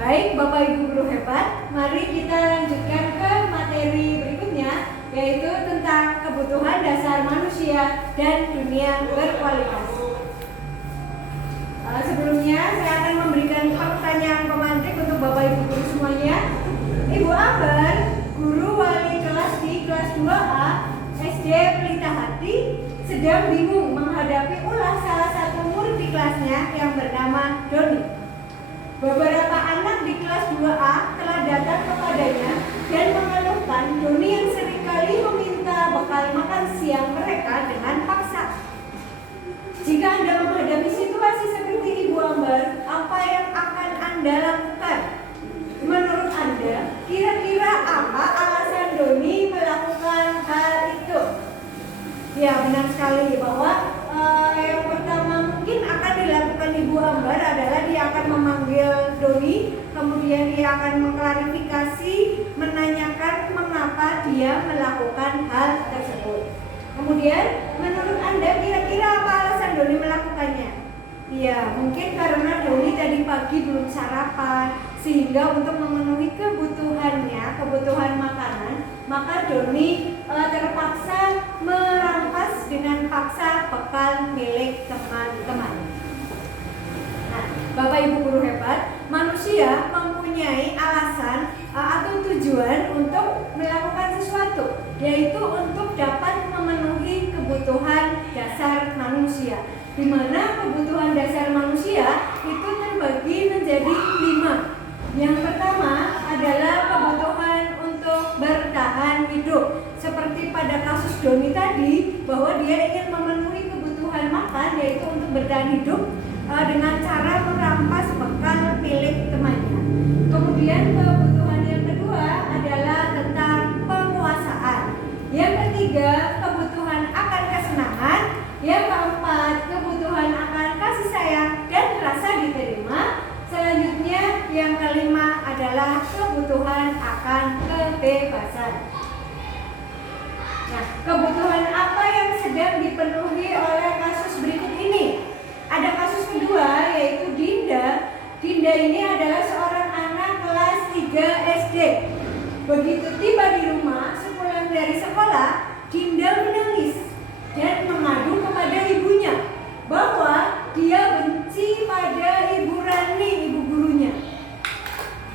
Baik, Bapak Ibu guru hebat, mari kita lanjutkan ke materi berikutnya, yaitu tentang kebutuhan dasar manusia dan dunia berkualitas. Sebelumnya saya akan memberikan pertanyaan pemantik untuk Bapak Ibu guru semuanya. Ibu Ambar, guru wali kelas di kelas 2A SD Pelita Hati, sedang bingung menghadapi ulah salah satu murid di kelasnya yang bernama Doni. Beberapa anak di kelas 2A telah datang kepadanya dan mengeluhkan Doni yang seringkali meminta bekal makan siang mereka dengan paksa. Jika Anda menghadapi situasi seperti Ibu Ambar, apa yang akan Anda lakukan? Menurut Anda, kira-kira apa alasan Doni melakukan hal itu? Ya, benar sekali bahwa yang pertama mungkin akan dilakukan Ibu Ambar adalah dia akan memanggil Doni, kemudian dia akan mengklarifikasi, menanyakan mengapa dia melakukan hal tersebut. Kemudian menurut Anda kira-kira apa alasan Doni melakukannya? Ya, mungkin karena Doni tadi pagi belum sarapan, sehingga untuk memenuhi kebutuhan makanan, maka Doni terpaksa merampas dengan paksa bekal milik teman-teman. Nah, Bapak Ibu guru hebat, manusia mempunyai alasan atau tujuan untuk melakukan sesuatu, yaitu untuk dapat memenuhi kebutuhan dasar manusia, di mana kebutuhan dasar manusia itu terbagi menjadi 5. Yang pertama adalah kebutuhan untuk bertahan hidup, seperti pada kasus Doni tadi, bahwa dia ingin memenuhi kebutuhan makan, yaitu untuk bertahan hidup dengan cara merampas bekal milik temannya. Kemudian kebutuhan yang kedua adalah tentang penguasaan. Yang ketiga, kebutuhan akan kesenangan. Yang keempat, kebutuhan akan kasih sayang dan rasa diterima. Selanjutnya, yang kelima adalah kebutuhan akan kebebasan. Nah, kebutuhan apa yang sedang dipenuhi oleh kasus berikut ini? Ada kasus kedua, yaitu Dinda. Dinda ini adalah seorang anak kelas 3 SD. Begitu tiba di rumah, sepulang dari sekolah, Dinda menangis dan mengadu kepada ibunya bahwa dia benci pada Ibu Rani, ibu gurunya.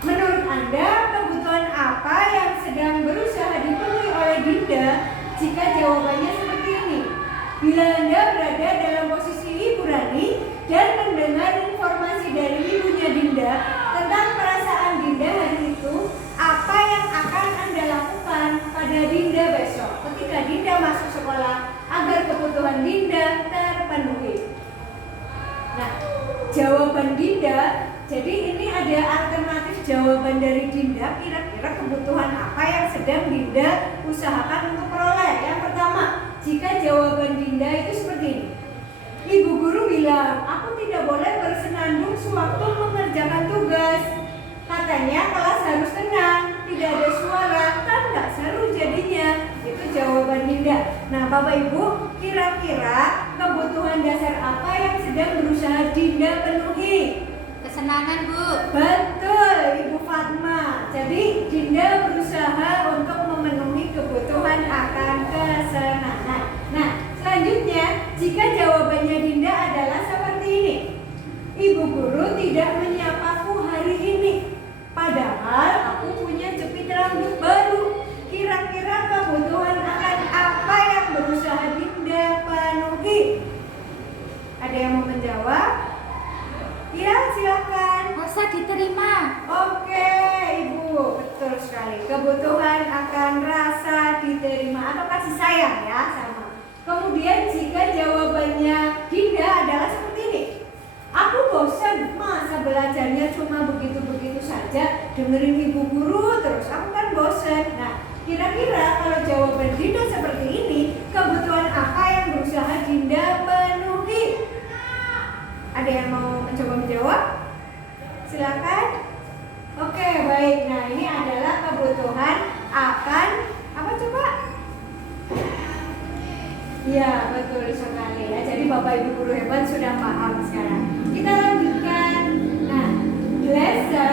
Menurut Anda, kebutuhan apa yang sedang berusaha dipenuhi oleh Dinda jika jawabannya seperti ini? Bila Anda berada dalam posisi Ibu Rani dan mendengar informasi dari ibunya Dinda tentang perasaan Dinda hari itu, apa yang akan Anda lakukan pada Dinda besok ketika Dinda masuk sekolah agar kebutuhan Dinda terpenuhi? Nah, jawaban Dinda, jadi ini ada alternatif jawaban dari Dinda, kira-kira kebutuhan apa yang sedang Dinda usahakan untuk peroleh. Yang pertama, jika jawaban Dinda itu seperti ini. Ibu guru bilang, aku tidak boleh bersenandung sewaktu mengerjakan tugas. Katanya kelas harus tenang, tidak ada suara, kan gak seru jadinya. Itu jawaban Dinda. Nah, Bapak Ibu, kira-kira kebutuhan dasar apa yang sedang berusaha Dinda penuhi? Kesenangan, Bu. Betul, Ibu Fatma. Jadi Dinda berusaha untuk memenuhi kebutuhan akan kesenangan. Nah, selanjutnya, jika jawabannya Dinda adalah seperti ini. Ibu guru tidak menyapaku hari ini, padahal aku punya jepit rambut baru. Kira-kira kebutuhan akan apa yang berusaha Dinda penuhi? Ada yang mau menjawab? Ya, silakan. Rasa diterima. Oke, Ibu, betul sekali. Kebutuhan akan rasa diterima atau kasih sayang, ya, sama. Kemudian jika jawabannya Dinda adalah seperti ini. Aku bosan, masa belajarnya cuma begitu-begitu saja, dengerin ibu guru terus, aku kan bosan. Nah, kira-kira kalau jawaban Dinda seperti ini, kebutuhan apa yang berusaha Dinda penuhi? Ada yang mau mencoba menjawab? Silakan. Oke, baik. Nah, ini adalah kebutuhan akan apa coba? Ya, betul sekali ya. Jadi Bapak Ibu guru hebat sudah paham sekarang. Kita lanjutkan. Nah, Glaser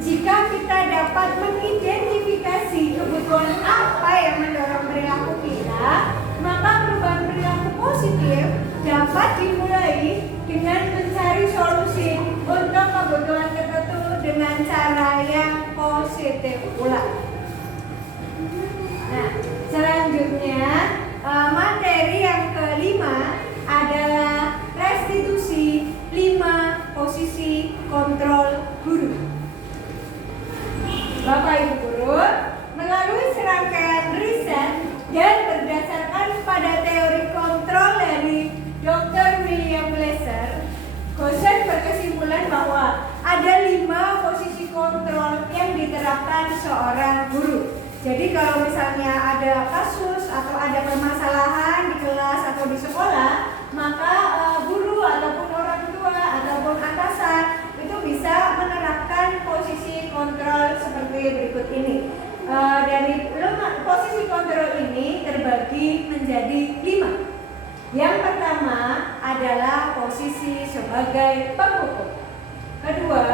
Jika kita dapat mengidentifikasi kebutuhan apa yang mendorong perilaku kita, maka perubahan perilaku positif dapat dimulai dengan mencari solusi untuk kebutuhan tertentu dengan cara yang positif pula. Nah, selanjutnya materi yang kelima adalah restitusi 5 posisi kontrol guru. Bapak Ibu guru, melalui serangkaian riset dan berdasarkan pada teori kontrol dari Dr. William Glasser, Goshen berkesimpulan bahwa ada 5 posisi kontrol yang diterapkan seorang guru. Jadi kalau misalnya ada kasus atau ada permasalahan di kelas atau di sekolah, maka guru ataupun orang tua ataupun atasan itu bisa menerapkan posisi kontrol seperti berikut ini. Dari posisi kontrol ini terbagi menjadi 5. Yang pertama adalah posisi sebagai penghukum. Kedua,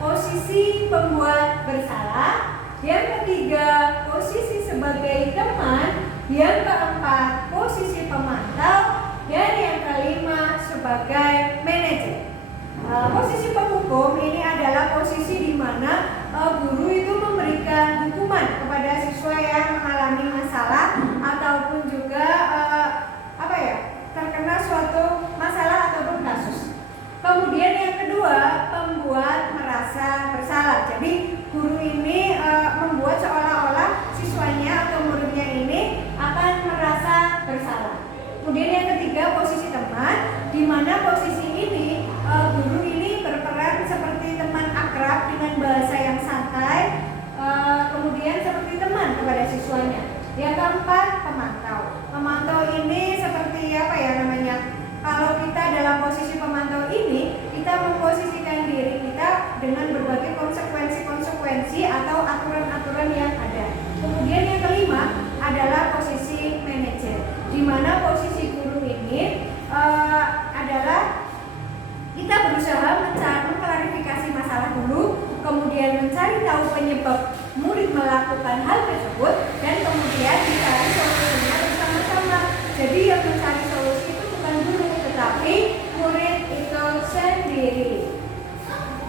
posisi pembuat bersalah. Yang ketiga, posisi sebagai teman. Yang keempat, posisi pemantau. Dan yang kelima, sebagai manajer. Posisi penghukum ini adalah posisi di mana guru itu memberikan hukuman kepada siswa yang mengalami masalah ataupun juga terkena suatu masalah ataupun kasus. Kemudian yang kedua, pembuat merasa bersalah. Jadi guru ini membuat seolah-olah siswanya atau muridnya ini akan merasa bersalah. Kemudian yang ketiga, posisi teman, di mana posisi ini guru ini berperan seperti teman akrab dengan bahasa yang santai, kemudian seperti teman kepada siswanya. Yang keempat, pemantau. Pemantau ini seperti kalau kita dalam posisi pemantau ini, kita memposisikan diri kita dengan berbagai konsekuensi atau aturan-aturan yang ada. Kemudian yang kelima adalah posisi manajer, di mana posisi guru ini adalah kita berusaha mengklarifikasi masalah dulu, kemudian mencari tahu penyebab murid melakukan hal tersebut, dan kemudian dicari solusinya bersama-sama. Jadi yang mencari solusi itu bukan guru, tetapi murid itu sendiri.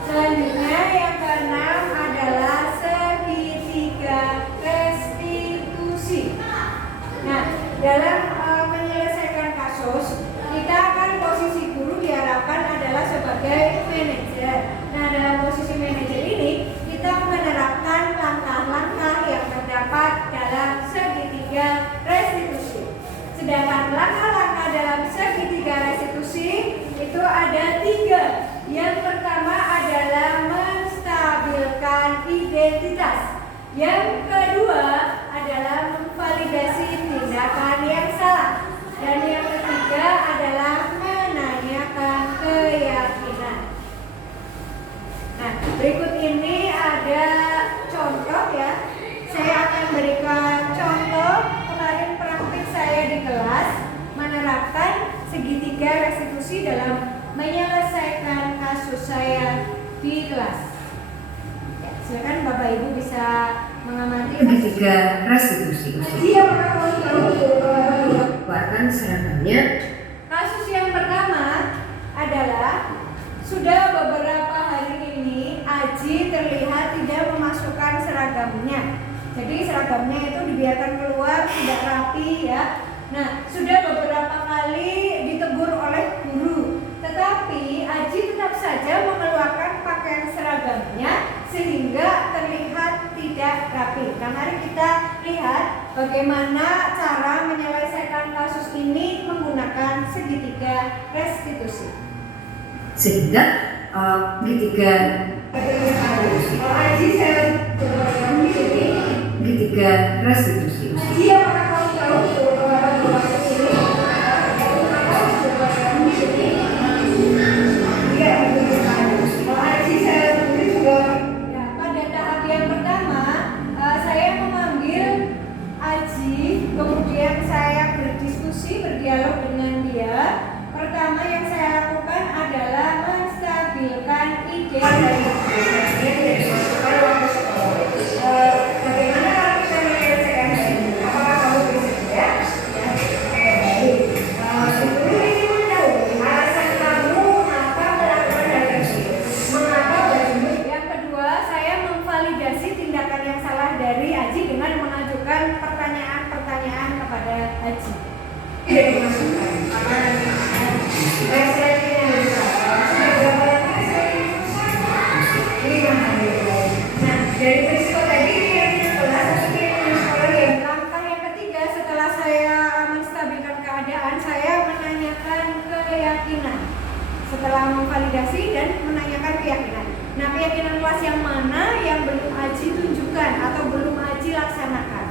Selanjutnya yang keenam adalah segitiga restitusi. Nah, dalam menyelesaikan kasus, kita akan posisi guru diharapkan adalah sebagai manajer. Nah, dalam posisi manajer ini kita menerapkan langkah-langkah yang terdapat dalam segitiga restitusi. Sedangkan langkah-langkah dalam segitiga restitusi itu ada 3. Yang pertama adalah menstabilkan identitas. Yang kedua adalah memvalidasi tindakan yang salah. Dan yang ketiga adalah menanyakan keyakinan. Nah, berikut ini ada contoh ya. Saya akan berikan contoh kemarin praktik saya di kelas menerapkan segitiga restitusi dalam menyelesaikan kasus saya di kelas. Ya, silakan Bapak Ibu bisa mengamati segitiga restitusi. Iya, Buatkan seragamnya. kasus yang pertama adalah sudah beberapa hari ini Aji terlihat tidak memasukkan seragamnya. Jadi seragamnya itu dibiarkan keluar tidak rapi ya. Nah, sudah beberapa kali ditegur oleh guru, tetapi Aji tetap saja mengeluarkan pakaian seragamnya sehingga terlihat tidak rapi. Nah, mari kita lihat bagaimana cara menyelesaikan kasus ini menggunakan segitiga restitusi. Sehingga segitiga Aji saya segitiga restitusi. dia akan tahu pada tahap yang pertama saya memanggil Aji, kemudian saya berdialog dengan dia. Pertama yang saya lakukan adalah menstabilkan ide dari saya menstabilkan keadaan, saya menanyakan keyakinan. Setelah memvalidasi dan menanyakan keyakinan. Nah, keyakinan kelas yang mana yang belum Aji tunjukkan atau belum Aji laksanakan?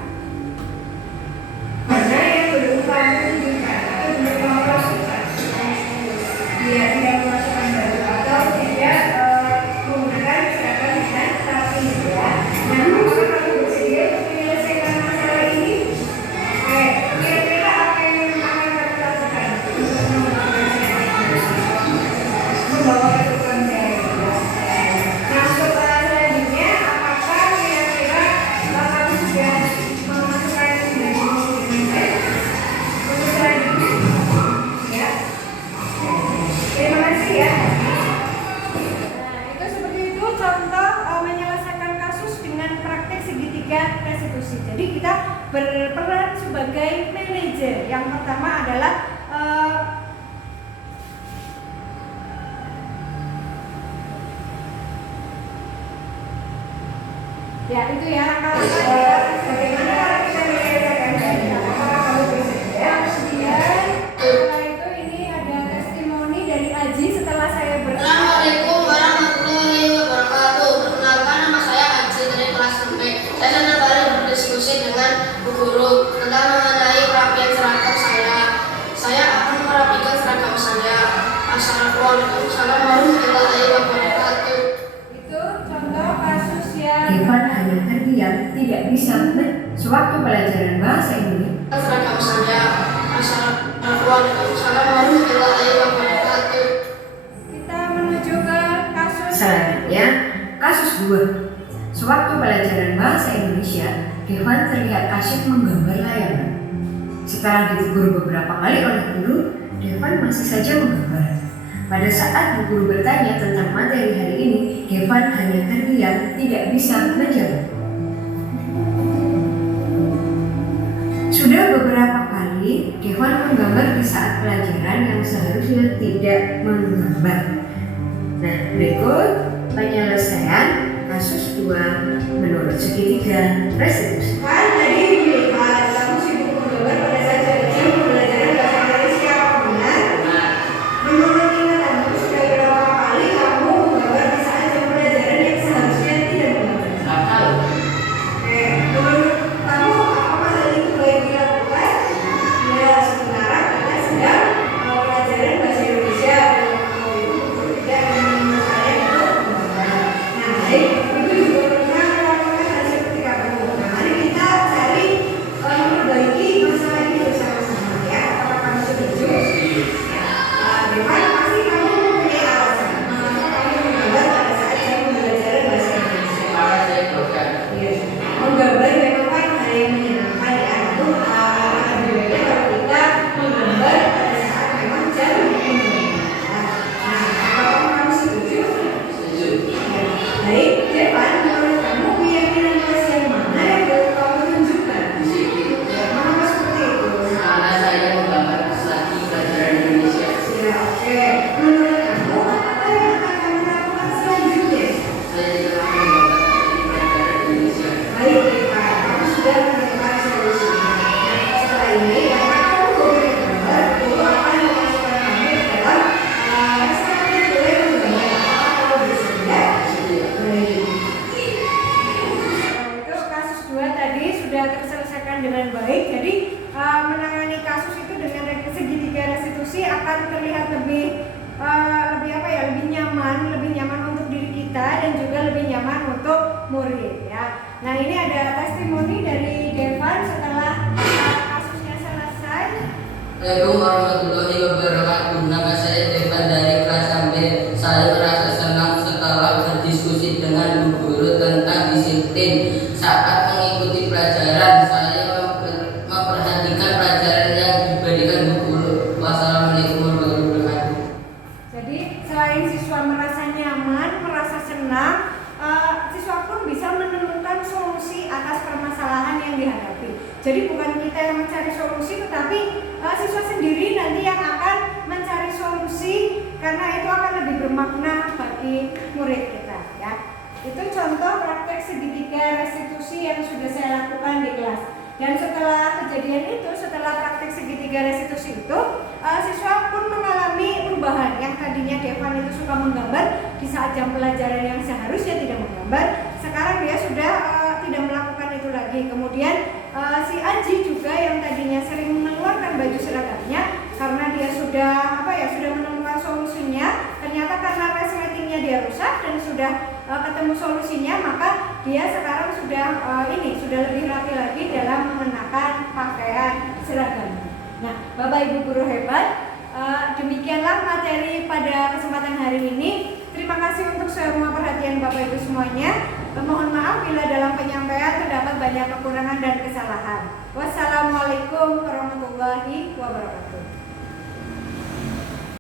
Mana yang belum kamu tunjukkan atau belum kamu lakukan? Dia tidak memasukkan baru atau tidak menggunakan seragam dengan rapi, ya. Nah, apakah kamu bersedia untuk menyelesaikan masalah ini? Oke, kira-kira apa yang akan kamu lakukan? Membawa ke tukang jahit. Nah, setelah selanjutnya, apakah kira-kira kamu sudah memasukkan dari untuk selanjutnya? Ya. Terima kasih ya. Nah, itu seperti itu contoh menyelesaikan kasus dengan praktek segitiga restitusi. Jadi kita berperan sebagai manajer. Yang pertama adalah ya itu ya langkah-langkah bagaimana cara kita menyelesaikan ini. Apakah kamu bersedia? Kemudian setelah itu ini ada testimoni dari Aji setelah saya Assalamualaikum warahmatullahi wabarakatuh. Perkenalkan, nama saya Aji dari kelas 6B. Saya senang sekali berdiskusi dengan Bu Guru tentang mengenai perapian seragam saya. Saya akan merapikan seragam saya. Assalamualaikum warahmatullahi wabarakatuh. itu contoh kasus yang Devan hanya terdiam, tidak bisa sewaktu pelajaran bahasa Indonesia. Seragam saya. Assalamualaikum warahmatullahi wabarakatuh. kita menuju ke kasus Selanjutnya, kasus 2. Sewaktu pelajaran bahasa Indonesia, Devan terlihat asyik menggambar layangan. Setelah ditegur beberapa kali oleh guru, Devan masih saja menggambar. Pada saat Bu Guru bertanya tentang materi hari ini, Devan hanya terdiam, tidak bisa menjawab. Sudah beberapa kali Devan menggambar di saat pelajaran yang seharusnya tidak menggambar. Nah, berikut penyelesaian kasus 2 menurut segitiga restitusi. kan tadi dilihat kamu sibuk menggambar pada saat jam pembelajaran bahasa Indonesia, benar? Menurut ingatanmu sudah berapa kali kamu menggambar di saat jam pelajaran yang seharusnya tidak menggambar? Oke, menurut kamu apa hal itu baik dilakukan? Ya, sementara kita sedang pelajaran bahasa Indonesia dan kamu itu tidak menemukannya untuk menggambar. Nah, baik, itu juga pernah melakukan hal seperti kamu. Nah, mari kita cari memperbaiki masalah ini bersama-sama ya. Apakah kamu setuju? Devan, pasti kamu mempunyai alasan mengapa kamu menggambar pada saat jam pembelajaran bahasa Indonesia. Iya, menggambar memang kan hal yang menyenangkan ya. Namun lebih baiknya kalau kita menggambar pada saat memang jam pembelajaran. Nah, apakah kamu setuju? Ya. Baik, Devan, menurut kamu keyakinan kelas yang mana yang perlu kamu tunjukkan? Ya, mengapa seperti itu? Ya, oke. Menurut kamu apa yang akan kamu lakukan selanjutnya? Baik, Devan, kamu sudah menemukan solusinya. Nah, setelah ini, karena kamu boleh menggambar, guru akan memasukkan kamu ke dalam kesempatan boleh menggambar. Apakah kamu bersedia? Baik. Nah, itu kasus 2 tadi sudah terselesaikan dengan baik. Jadi menangani kasus itu dengan segitiga restitusi akan terlihat lebih lebih nyaman untuk diri kita dan juga lebih nyaman untuk murid ya. Nah, ini ada testimoni dari Devan setelah kasusnya selesai. Assalamualaikum warahmatullahi wabarakatuh. Nama saya Devan dari kelas 6B. Saya merasa senang setelah berdiskusi dengan Bu Guru tentang disiplin. Saat mengikuti pelajaran, saya memperhatikan pelajaran yang diberikan Bu Guru. Wassalamualaikum warahmatullahi wabarakatuh. Jadi selain siswa merasa nyaman, merasa senang, siswa pun bisa menemukan solusi atas permasalahan yang dihadapi. Jadi bukan kita yang mencari solusi, tetapi siswa sendiri nanti yang akan mencari solusi karena itu akan lebih bermakna bagi murid kita ya. Itu contoh praktek segitiga restitusi yang sudah saya lakukan di kelas. Dan setelah kejadian itu, setelah restitusi itu siswa pun mengalami perubahan. Yang tadinya Devan itu suka menggambar di saat jam pelajaran yang seharusnya tidak menggambar, sekarang dia sudah tidak melakukan itu lagi. Kemudian si Aji juga yang tadinya sering mengeluarkan baju seragamnya, karena dia sudah menemukan solusinya, ternyata karena resletingnya dia rusak dan sudah ketemu solusinya, maka dia sekarang sudah lebih rapi lagi dalam mengenakan pakaian seragam. Nah, Bapak Ibu guru hebat, demikianlah materi pada kesempatan hari ini. Terima kasih untuk semua perhatian Bapak Ibu semuanya. Mohon maaf bila dalam penyampaian terdapat banyak kekurangan dan kesalahan. Wassalamualaikum warahmatullahi wabarakatuh.